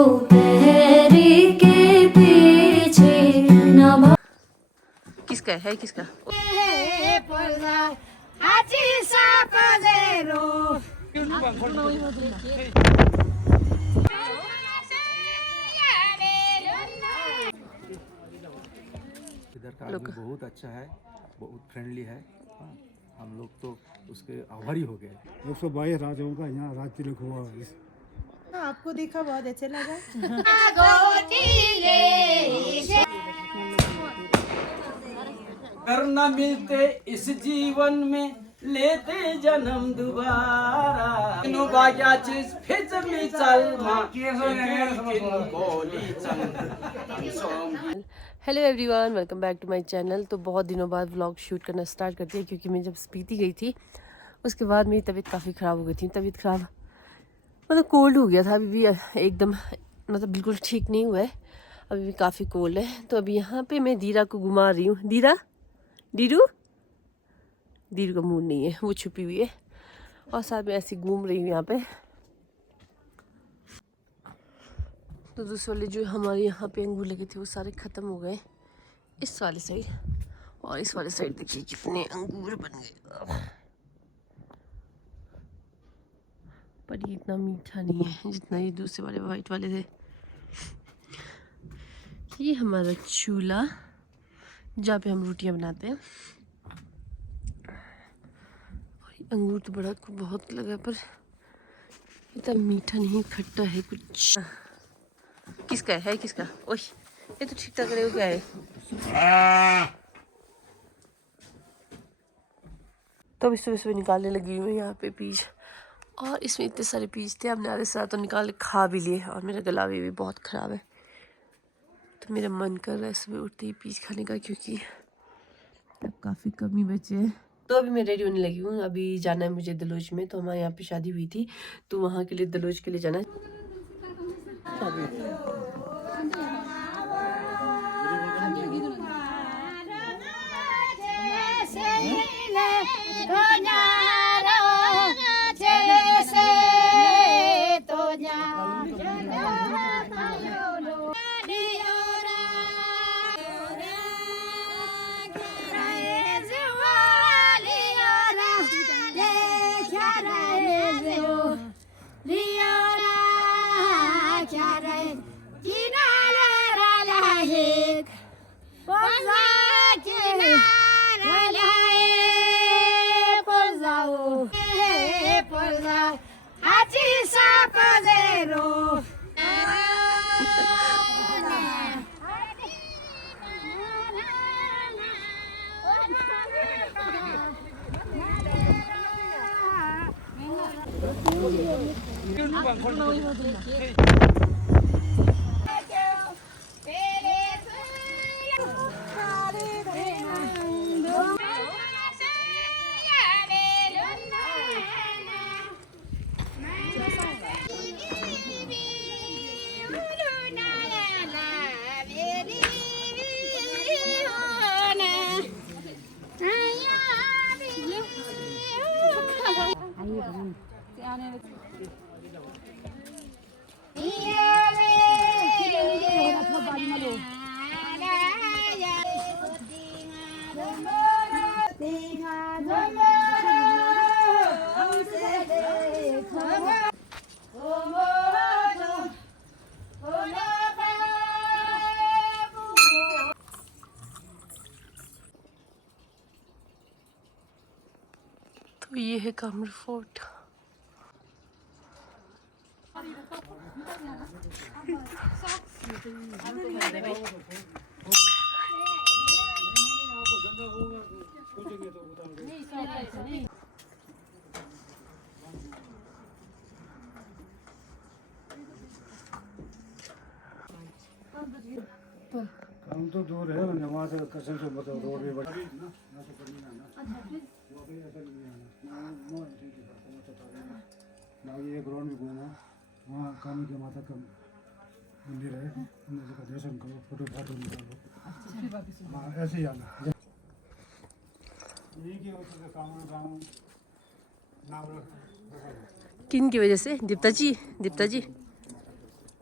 दोपहरी के पीछे न किसका है किसका इधर का आदमी बहुत अच्छा है, बहुत फ्रेंडली है। हाँ, हम लोग तो उसके आभारी हो गए। 122 राजाओं का यहाँ राज तिलक हुआ है। आपको देखा बहुत अच्छा लगा। कर न मिलते इस जीवन में लेते जन्म दोबारा बाग्या चीज फिज मी चल hello everyone, welcome back to my channel. तो बहुत दिनों बाद व्लॉग शूट करना स्टार्ट कर दिया क्योंकि मैं जब स्पीति गई थी उसके बाद मेरी तबीयत काफ़ी ख़राब हो गई थी। तबीयत ख़राब मतलब कोल्ड हो गया था, अभी भी एकदम मतलब बिल्कुल ठीक नहीं हुआ है, अभी भी काफ़ी कोल्ड है। तो अभी यहाँ पे मैं दीरा को घुमा रही हूँ। दीरू का मूड नहीं है, वो छुपी हुई है और साथ में ऐसी घूम रही हूँ यहाँ पे। तो दूसरे वाले जो हमारे यहाँ पे अंगूर लगे थे वो सारे ख़त्म हो गए इस वाले साइड, और इस वाले साइड देखिए कितने अंगूर बन गए, पर ये इतना मीठा नहीं है जितना ये दूसरे वाले वाइट वाले थे। ये हमारा चूल्हा जहाँ पे हम रोटियां बनाते हैं। अंगूर तो बड़ा बहुत लगा पर इतना मीठा नहीं, खट्टा है कुछ। किसका है किसका? ओह, ये तो ठीक ठाक क्या है। तो अभी सुबह सुबह निकालने लगी हूँ यहाँ पे पीस, और इसमें इतने सारे पीस थे, हमने आधे साथ तो निकाल खा भी लिए, और मेरा गला भी बहुत ख़राब है। तो मेरा मन कर रहा है सुबह उठते ही पीस खाने का, क्योंकि अब काफ़ी कमी बचे हैं। तो अभी मैं रेडी होने लगी हूँ, अभी जाना है मुझे दलोच में। तो हमारे यहाँ पे शादी हुई थी तो वहाँ के लिए दलोच के लिए जाना है। तो ये है कामर फोर्ट। हम तो दूर है, वहाँ से कसम से बताओ रोड भी बड़ी ना, ये ग्राउंड में घूमो, वहाँ कामी के माता का मंदिर है, मंदिर का दर्शन करो, फोटो निकालो। हाँ, ऐसे ही आना। किन की वजह से? दीप्ता जी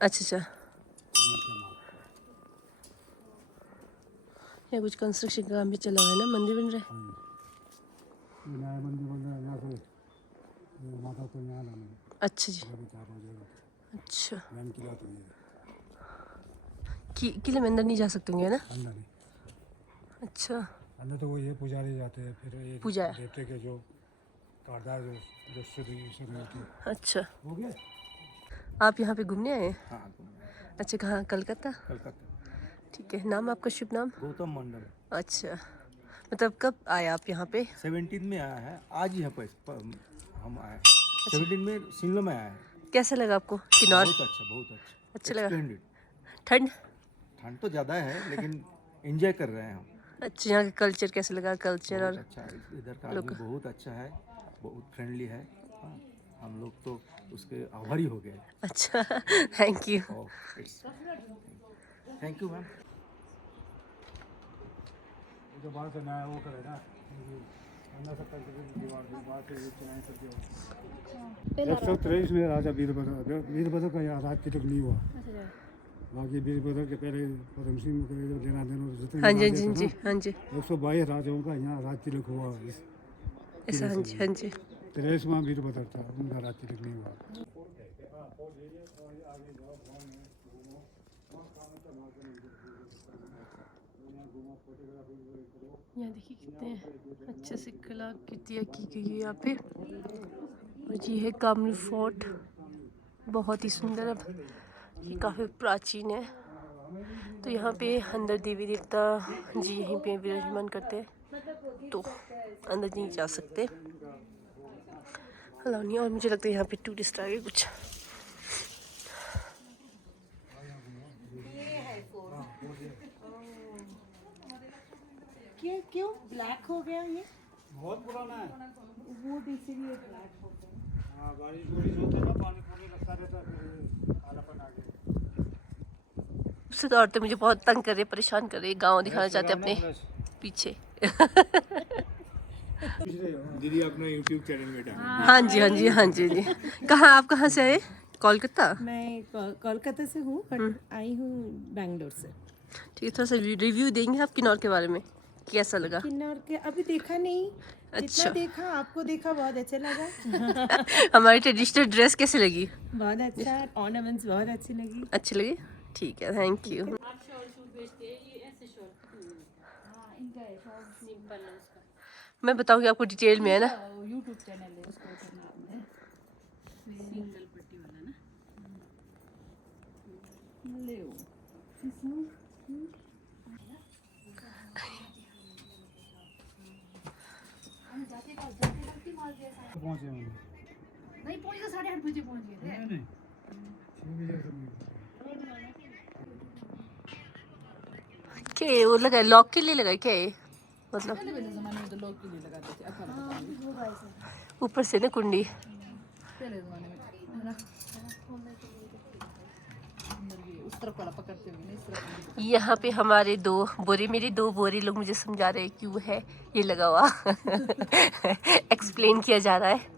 अच्छा अच्छा, यहाँ कुछ कंस्ट्रक्शन का काम भी चला हुआ है ना, मंदिर बन रहा है। ये नया मंदिर बन रहा है यहाँ से, ये माता को यहाँ लाना है, अच्छा जी, अभी 4 बजेगा अच्छा। मैम किला तो ये किले में अंदर नहीं जा सकते होंगे ना? अंदर नहीं, अच्छा अंदर तो वो ये पुजारी जाते हैं, फिर ये पूजा। देवते के जो कारदार जो शुद्ध मिलती है। अच्छा, हो गया। आप यहाँ पे घूमने आए हैं? हाँ घूमने। अच्छा, कहाँ? कलकत्ता। कलकत्ता। ठीक है, नाम आपका, शुभ नाम? गौतम मंडल। अच्छा, मतलब कब आए आप यहाँ पे? 17 में आया है, आज ही यहाँ पर हम आए हैं। 17 में शिमला में आया है। कैसा लगा आपको किन्नौर? बहुत अच्छा, बहुत अच्छा। अच्छा लगा? Splendid। ठंड? ठंड तो ज़्यादा है लेकिन एंजॉय कर रहे हैं हम। अच्छा, यहाँ का कल्चर कैसा लगा? कल्चर बहुत और अच्छा है, इधर का आदमी बहुत अच्छा है, बहुत फ्रेंडली है। हाँ, हम लोग तो उसके आभारी हो गए। अच्छा, thank you. Thank you ma'am. जो बाहर से नया वो करे ना, अंदर से करके दीवार बाहर से ये चढ़ाई करके 123 में राजा वीरभद्र का यहाँ राज तिलक नहीं हुआ। बाकी वीरभद्र के पहले पद्म सिंह को लेना देना जितने हाँ जी हाँ राजे जी थे जी ना, हाँ जी, 122 राजाओं का यहाँ राज तिलक हुआ। ऐसा, हाँ जी हाँ जी। 23वां वीरभद्र था, उनका राज तिलक नहीं हुआ। यहाँ देखिए कितने अच्छे से कलाकृतियाँ की गई है यहाँ पे। और ये है कामरू फोर्ट, बहुत ही सुंदर। अब ये काफ़ी प्राचीन है। तो यहाँ पे अंदर देवी देवता जी यहीं पे विराजमान करते हैं, तो अंदर नहीं जा सकते, अलाउ नहीं। और मुझे लगता है यहाँ पे टूरिस्ट आ गए कुछ। क्यों ब्लैक हो गया ये? बहुत पुराना है। वो इसीलिए ब्लैक हो गया। हाँ, बारिश होती है ना, पानी पूरी लगता रहता है, फिर कालापन आ गया। उससे तो औरतें मुझे बहुत तंग कर रही है, परेशान कर रही है। गाँव दिखाना चाहते हैं अपने पीछे। दीदी अपना YouTube चैनल में डालें। हाँ जी हाँ जी हाँ जी जी। कहाँ, आप कहाँ से आए? कोलकाता? मैं कोलकाता से हूँ, बट आई हूँ बैंगलोर से। ठीक है, थोड़ा सा रिव्यू देंगे आप किन्नौर के बारे में, कैसा लगा? किन्नौर के अभी देखा नहीं, अच्छा। जितना देखा आपको देखा, बहुत अच्छा लगा। हमारी ट्रेडिशनल ड्रेस कैसी लगी? बहुत अच्छा, ऑर्नामेंट्स बहुत अच्छी लगी। अच्छी लगी? ठीक है, थैंक यू। मैं बताऊंगी आपको डिटेल में, है ना? यूट्यूब चैनल है, उसको करना है सिंगल पट्टी वाला ना। ले पहुंचे हम। नहीं पहुंच गए, 8:30 बजे पहुंच गए थे। नहीं 6 बजे से नहीं। क्या ये वो लगा, लॉक के लिए लगा क्या ये? मतलब पहले जमाने में तो लोग के लिए लगाते थे, अब ऊपर से ना कुंडी। पहले जमाने में है ना, अंदर ये उस तरफ वाला पकड़ते होंगे ना, इस तरफ। यहाँ पे हमारे मेरे दो बोरे लोग मुझे समझा रहे हैं क्यों है ये लगा हुआ। एक्सप्लेन किया जा रहा है।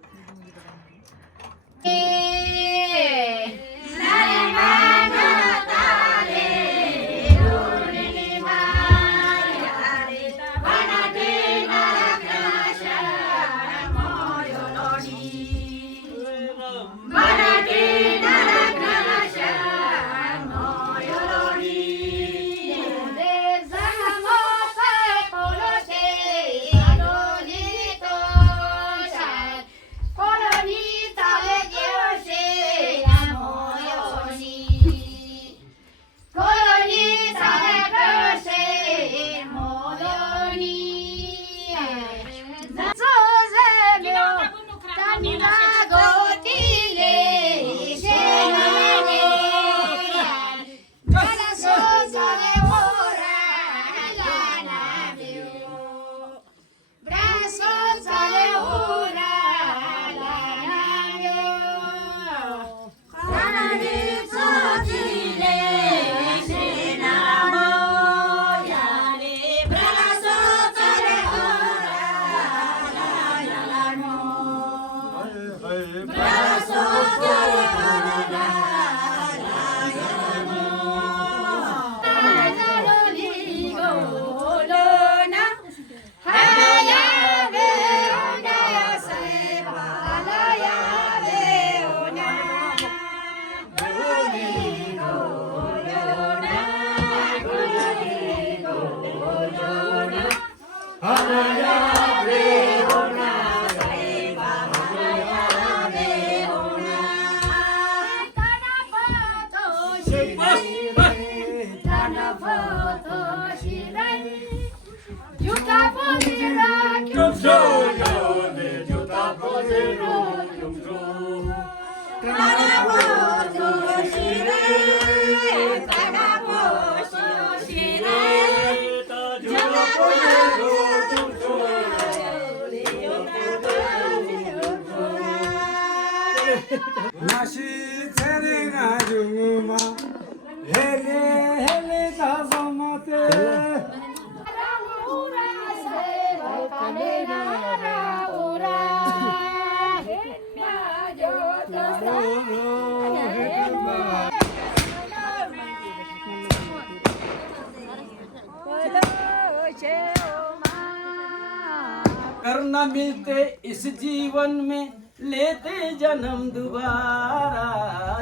न मिलते इस जीवन में, लेते जन्म दोबारा।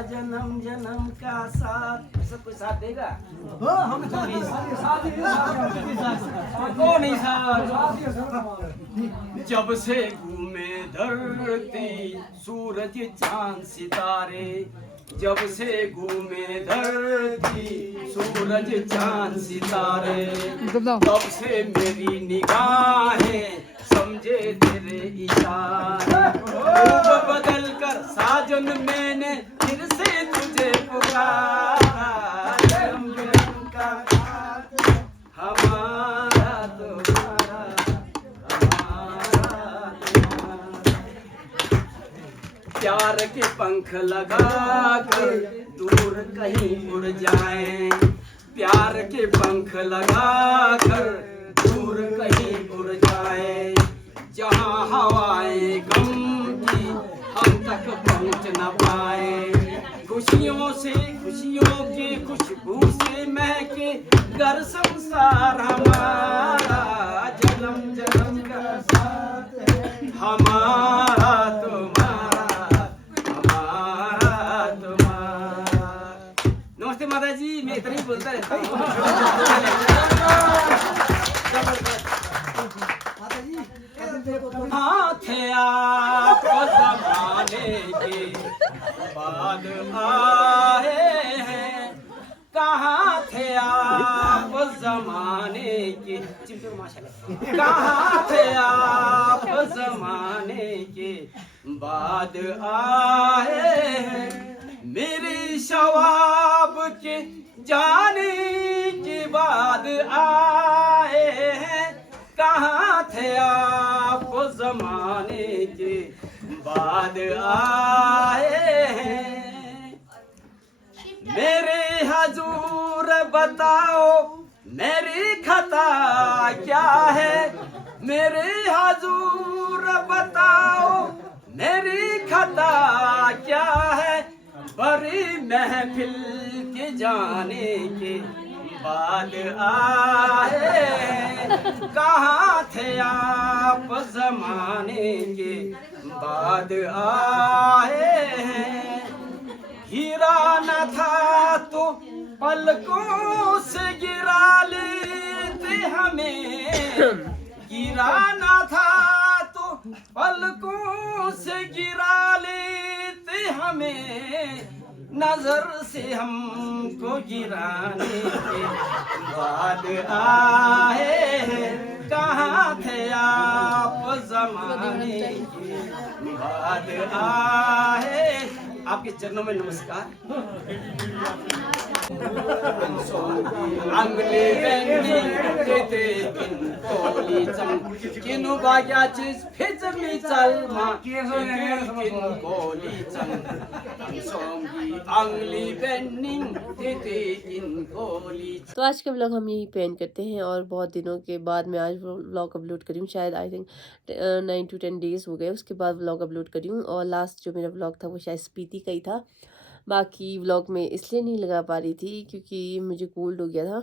जन्म जन्म का साथ, सबको साथ देगा? हम तो नहीं साथ, नहीं साथ। जब से घूमे धरती सूरज चांद सितारे, जब से घूमे धरती सूरज चांद सितारे, तब से मेरी निगाहें समझे तेरे इशारे। रूप बदल कर साजन मैंने फिर से तुझे पुकारा। जन्म जन्म का हमारा तुम्हारा, हमारा तुम्हारा। प्यार के पंख लगा कर दूर कहीं उड़ जाएं, प्यार के पंख लगा कर दूर कहीं उड़ जाएं। जहाँ हवाएं गम की हम तक पहुँच न पाए, खुशियों से खुशियों की खुशबू से महके घर संसार हमारा। जन्म जन्म का साथ हमारा तुम्हारा, हमारा तुम्हारा। नमस्ते माता जी, मैं इतना ही बोलता रहता हूँ। हाँ थे आप ज़माने के बाद आए हैं, कहाँ थे आप ज़माने के, कहाँ थे आप ज़माने के बाद आए हैं। मेरे शवाब के जाने के बाद आए हैं, कहाँ थे आप ज़माने के बाद आए हैं। मेरे हजूर बताओ मेरी खता क्या है, मेरे हजूर बताओ मेरी खता क्या है। बड़ी महफिल के जाने के बाद आए हैं, कहाँ थे आप ज़माने के बाद आए हैं। हीरा न था तो पलकों से गिरा लेते हमें, गिरा न था तो पलकों से गिरा लेते हमें। नजर से हमको गिराने के बाद आए हैं, कहाँ थे आप ज़माने के बाद आए। आपके चरणों में नमस्कार। अंगले बेंडी देते कोली चंग किनु बाग्याची फिजमी चलमा किनु कोली चंग सोंगी अंगली बेंडिंग देते इन कोली। तो आज का व्लॉग हम यही पे एंड करते हैं और बहुत दिनों के बाद मैं आज व्लॉग अपलोड करी हूँ। शायद आई थिंक 9 to 10 डेज़ हो गए उसके बाद व्लॉग अपलोड करी हूँ। और लास्ट जो मेरा व्लॉग था वो शायद स्पीति का ही था। बाकी व्लॉग में इसलिए नहीं लगा पा रही थी क्योंकि मुझे कोल्ड हो गया था,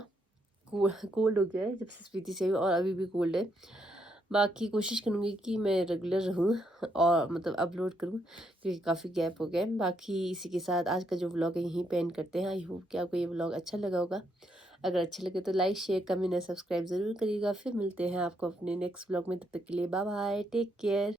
कोल्ड हो गया है जब से स्पीति से, और अभी भी कोल्ड है। बाकी कोशिश करूँगी कि मैं रेगुलर रहूँ और मतलब अपलोड करूँ क्योंकि काफ़ी गैप हो गया है। बाकी इसी के साथ आज का जो व्लॉग है यहीं पे एंड करते हैं। आई होप कि आपको ये व्लॉग अच्छा लगा होगा। अगर अच्छा लगे तो लाइक शेयर कमेंट और सब्सक्राइब ज़रूर करिएगा। फिर मिलते हैं आपको अपने नेक्स्ट व्लॉग में, तब तक के लिए बाय बाय, टेक केयर।